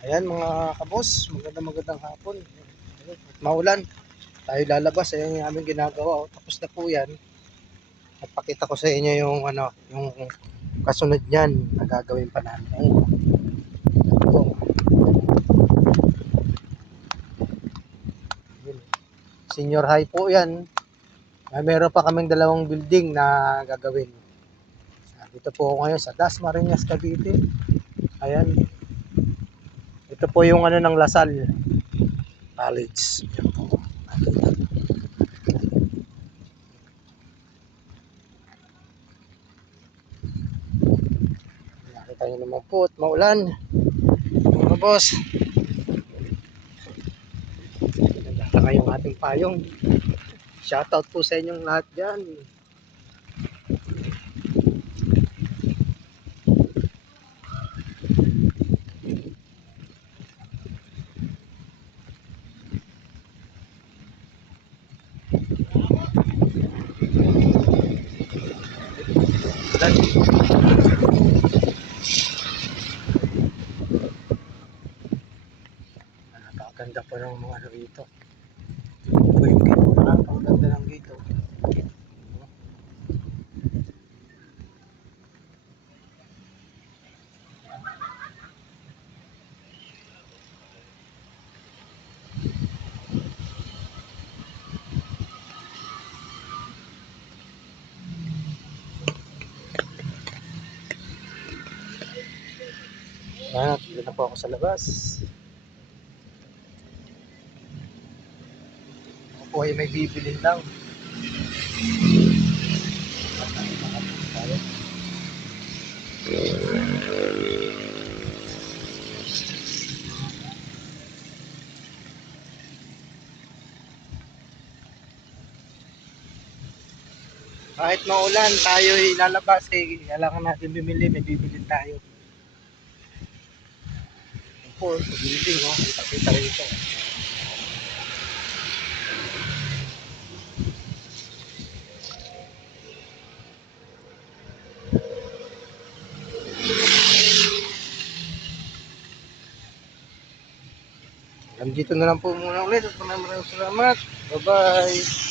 Ayan mga kabos, magandang hapon. Maulan, tayo lalabas. Ayan yung aming ginagawa. Tapos na po yan. At pakita ko sa inyo yung yung kasunod niyan na gagawin pa namin. Ayun. Ito. Senior high po yan. Meron pa kaming dalawang building na gagawin. Dito po ako ngayon sa Dasmariñas, Cavite. Ayan. Ito po yung ng Lasal College. Yan po. Nakita nyo naman po at maulan. Mga boss. Nagtataka yung ating payong. Shoutout po sa inyong lahat dyan. Napakaganda po ng mga rito. Napakaganda ng dito. Dito na po ako sa labas. Ako po ay may bibilin lang. Kahit maulan, tayo ay lalabas kailangan natin bumili, may bibilin tayo. Po, building, kita rito. Dito na lang po muna ulit. Maraming salamat. Bye-bye.